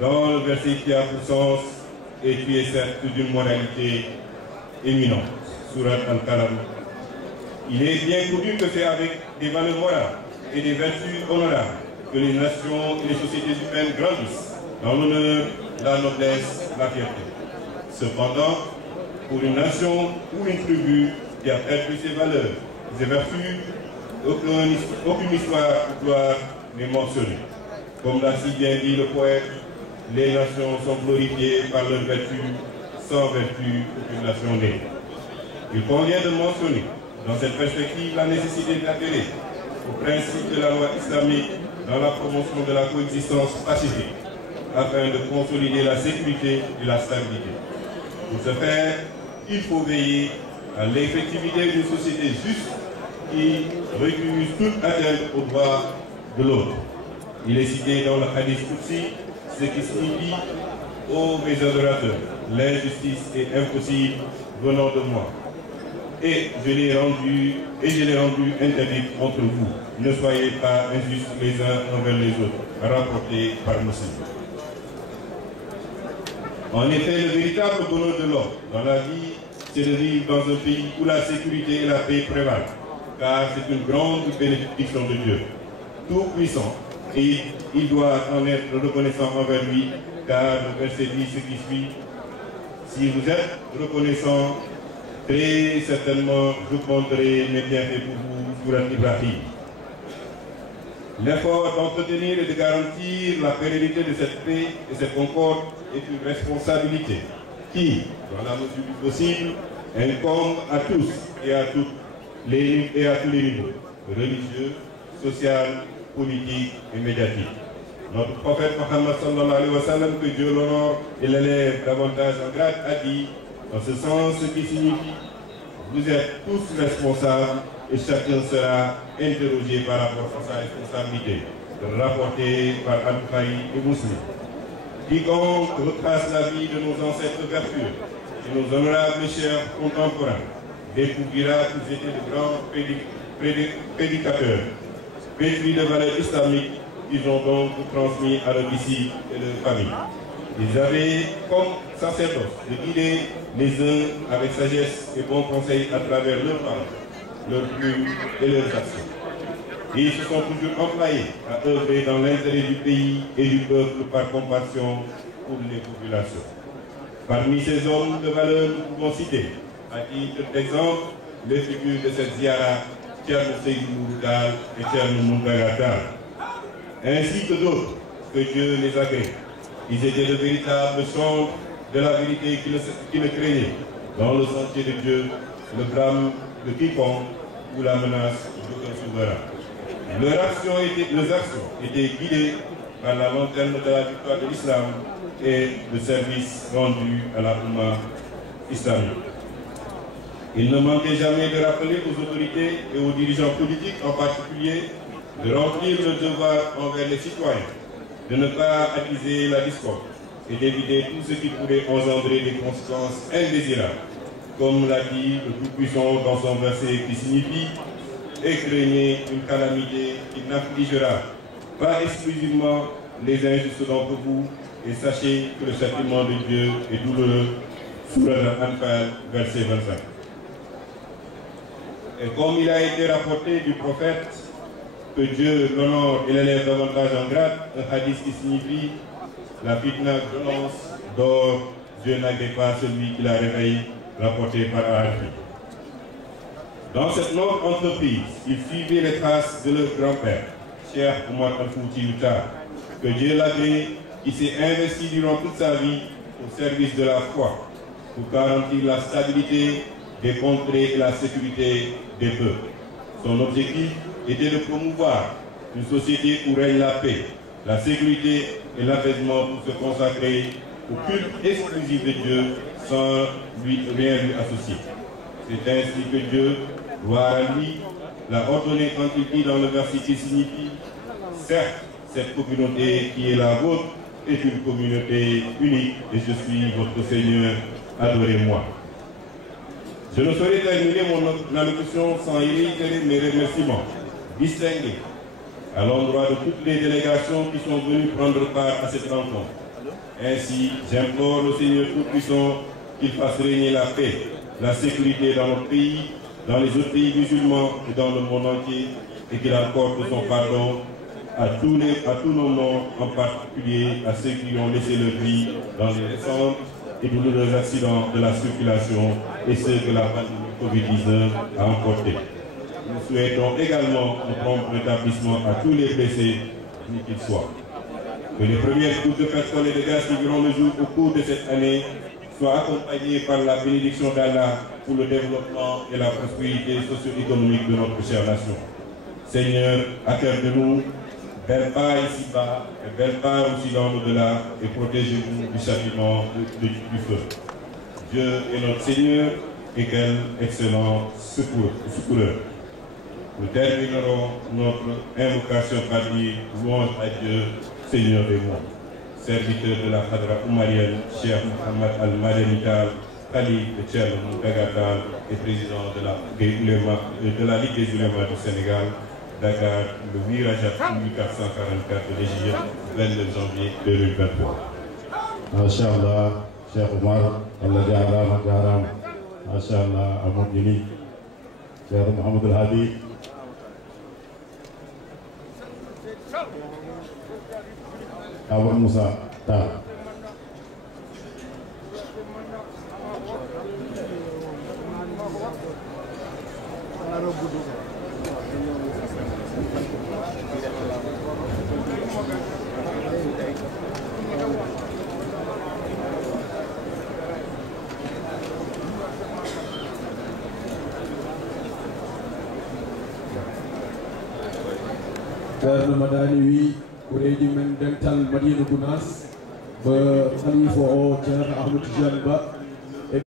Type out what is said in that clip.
dans le verset qui a pour sens et qui est certes d'une moralité éminente. Surat Al-Qalam. Il est bien connu que c'est avec des valeurs morales et des vertus honorables que les nations et les sociétés humaines grandissent dans l'honneur, la noblesse, la fierté. Cependant, pour une nation ou une tribu qui a perdu ses valeurs, ses vertus, aucune histoire ou gloire n'est mentionnée. Comme l'a si bien dit le poète, les nations sont glorifiées par leurs vertus, sans vertu, aucune nation n'est. Il convient de mentionner dans cette perspective la nécessité d'appeler au principe de la loi islamique dans la promotion de la coexistence pacifique, afin de consolider la sécurité et la stabilité. Pour ce faire, il faut veiller à l'effectivité d'une société juste qui récuse toute atteinte aux droits de l'autre. Il est cité dans le hadith Qudsi, ce qui signifie « Ô mes adorateurs, l'injustice est impossible venant de moi. Et je l'ai rendu interdite entre vous. Ne soyez pas injustes les uns envers les autres. » Rapporté par Muslim. En effet, le véritable bonheur de l'homme dans la vie, c'est de vivre dans un pays où la sécurité et la paix prévalent, car c'est une grande bénédiction de Dieu, tout puissant, et il doit en être reconnaissant envers lui, car le verset dit ce qui suit. Si vous êtes reconnaissant, très certainement je compterai mes bienfaits pour vous, Surat Ibrahim. L'effort d'entretenir et de garantir la pérennité de cette paix et cette concorde est une responsabilité qui, dans la mesure du possible, incombe à tous et à tous les niveaux, religieux, social, politique et médiatique. Notre prophète Mohammed sallallahu alayhi wa sallam, que Dieu l'honore et l'élève davantage en grade, a dit, en ce sens, ce qui signifie, vous êtes tous responsables et chacun sera interrogé par rapport à sa responsabilité, rapporté par Al-Bukhari et Muslim. Quiconque retrace la vie de nos ancêtres vertueux et nos honorables chers contemporains découvrira qu'ils étaient de grands prédicateurs, pétris de valeurs islamiques qu'ils ont donc transmis à leurs disciples et leurs familles. Ils avaient comme sacerdoce de guider les uns avec sagesse et bons conseils à travers leurs paroles, leurs plumes et leurs actions. Ils se sont toujours employés à œuvrer dans l'intérêt du pays et du peuple par compassion pour les populations. Parmi ces hommes de valeur, nous pouvons citer, à titre d'exemple, les figures de cette ziara, Thierno Seydou Tall et Thierno Mountaga Tall, ainsi que d'autres, que Dieu les agrée. Ils étaient de véritables chambres de la vérité qui le craignaient, dans le sentier de Dieu, le drame de quiconque ou la menace d'aucun souverain. Leurs actions étaient guidées par la lanterne de la victoire de l'islam et le service rendu à la Oumma islamique. Il ne manquait jamais de rappeler aux autorités et aux dirigeants politiques en particulier de remplir le devoir envers les citoyens, de ne pas attiser la discorde et d'éviter tout ce qui pourrait engendrer des conséquences indésirables, comme l'a dit le Tout-Puissant dans son verset qui signifie « Et craignez une calamité qui n'affligera pas exclusivement les injustes d'entre vous, et sachez que le châtiment de Dieu est douloureux. » Sourate Al-Anfal, verset 25. Et comme il a été rapporté du prophète que Dieu l'honore et l'élève davantage en grade, un hadith qui signifie la fitna violence dort, Dieu n'agrée pas celui qui la réveille, rapporté par Al-Haji. Dans cette noble entreprise, ils suivaient les traces de leur grand-père, Cheikh Omar Al-Fouti Tall, que Dieu l'agrée, qui s'est investi durant toute sa vie au service de la foi, pour garantir la stabilité des contrées et la sécurité des peuples. Son objectif était de promouvoir une société où règne la paix, la sécurité et l'apaisement pour se consacrer au culte exclusif de Dieu sans rien lui associer. C'est ainsi que Dieu, gloire à lui, l'a ordonné quand il dit dans le verset qui signifie « Certes, cette communauté qui est la vôtre est une communauté unique et je suis votre Seigneur, adorez-moi. » Je ne saurais terminer mon allocution sans réitérer mes remerciements distingués à l'endroit de toutes les délégations qui sont venues prendre part à cette rencontre, Ainsi, j'implore le Seigneur Tout-Puissant qu'il fasse régner la paix, la sécurité dans notre pays, dans les autres pays musulmans et dans le monde entier, et qu'il accorde son pardon à tous nos noms, en particulier à ceux qui ont laissé leur vie dans les récents et douloureux accidents de la circulation et ceux que la pandémie Covid-19 a emportés. Nous souhaitons également un prompt rétablissement à tous les blessés, qui qu'ils soient. Que les premières gouttes de pétrole et de gaz qui verront le jour au cours de cette année soient accompagnées par la bénédiction d'Allah pour le développement et la prospérité socio-économique de notre chère nation. Seigneur, accorde-nous belle part ici-bas et belle part aussi dans l'au-delà et protégez-nous du châtiment du feu. Dieu est notre Seigneur et quel excellent secoureur. Nous terminerons notre invocation par dire louange à Dieu, Seigneur des mondes. Serviteur de la Hadra Oumarienne, Cheikh Mohamed Al-Madanital, Khalid de Tchel Moutagatal et président de la Ligue des Ulémas du Sénégal, Dakar, le 8 Rajab 1444 de l'Égypte, 29 janvier 2023. Masha'Allah, Cheikh Omar, Allah Jaram, Jaram, Masha'Allah, Ahmad Yini, Cheikh Mohamed Al-Hadi. Abou Moussa, Ta. Ceerno Madani wi kureji men dental Madina Gounass ba khalifa o Ceerno Ahmadou Tidiane Ba